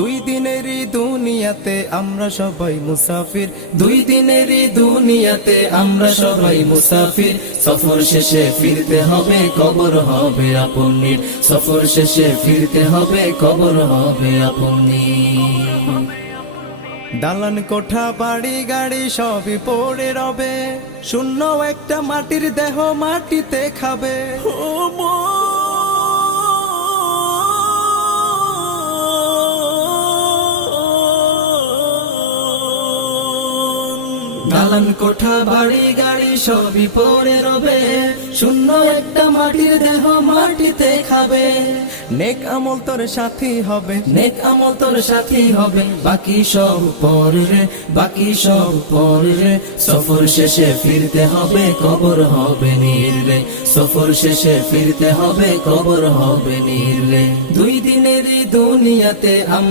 দুই দিনেরই দুনিয়াতে আমরা সবাই মুসাফির, দুই দিনেরই দুনিয়াতে আমরা সবাই মুসাফির। সফর শেষে ফিরতে হবে, কবর হবে আপনি। সফর শেষে ফিরতে হবে, কবর হবে আপনি। দালান কোঠা বাড়ি গাড়ি সবই পড়ে রবে, শূন্য একটা মাটির দেহ মাটিতে খাবে। দালান কোঠা বাড়ি গাড়ি সবই পড়ে রবে, শূন্য একটা মাটির দেহ মাটিতে খাবে। নেক আমল তোর সাথী হবে, নেক আমল তোর সাথী হবে, বাকি সব পরে রে, বাকি সব পরে রে। সফর শেষে ফিরতে হবে, কবর হবে নির্রে। সফর শেষে ফিরতে হবে, কবর হবে নির্রে। দুই দিনেরই দুনিয়াতে